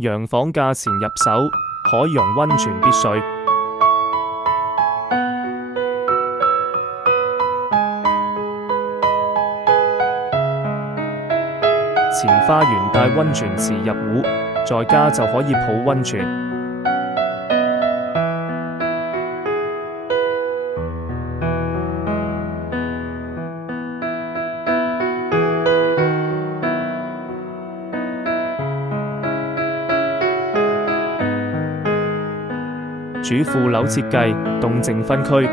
洋房價錢入手，海洋溫泉別墅。前花園帶溫泉池入戶，在家就可以泡溫泉。主副樓設計，動靜分區。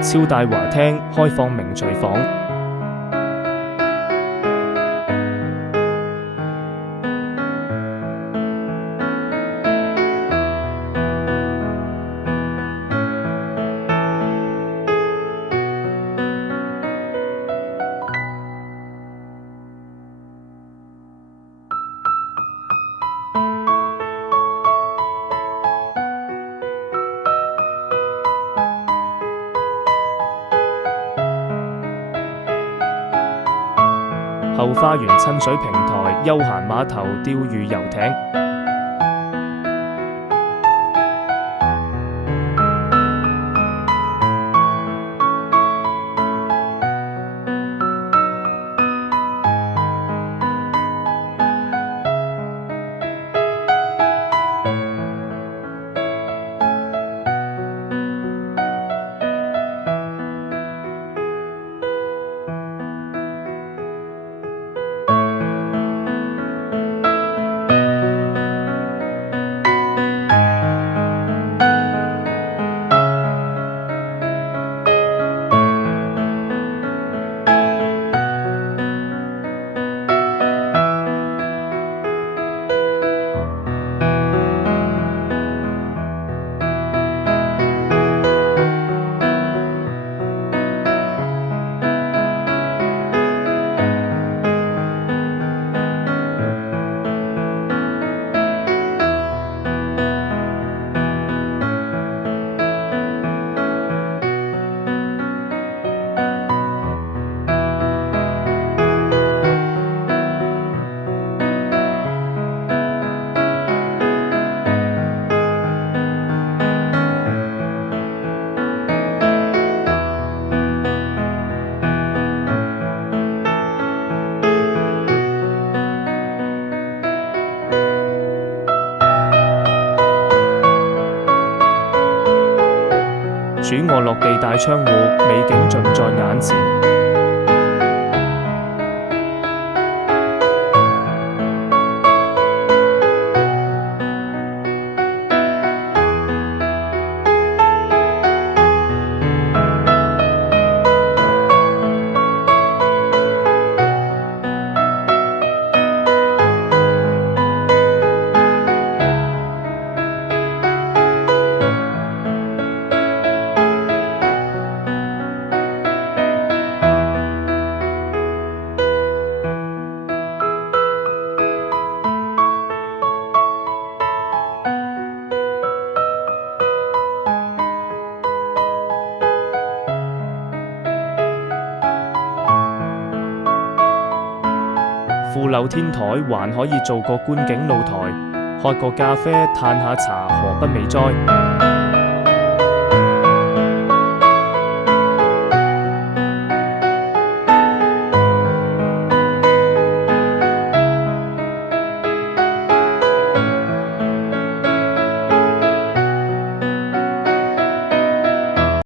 超大華廳，開放明廚房。後花園親水平台、休閒碼頭、釣魚遊艇。主臥落地大窗戶，美景盡在眼前。副樓天台還可以做個觀景露台，喝個咖啡，嘆下茶，何不美哉？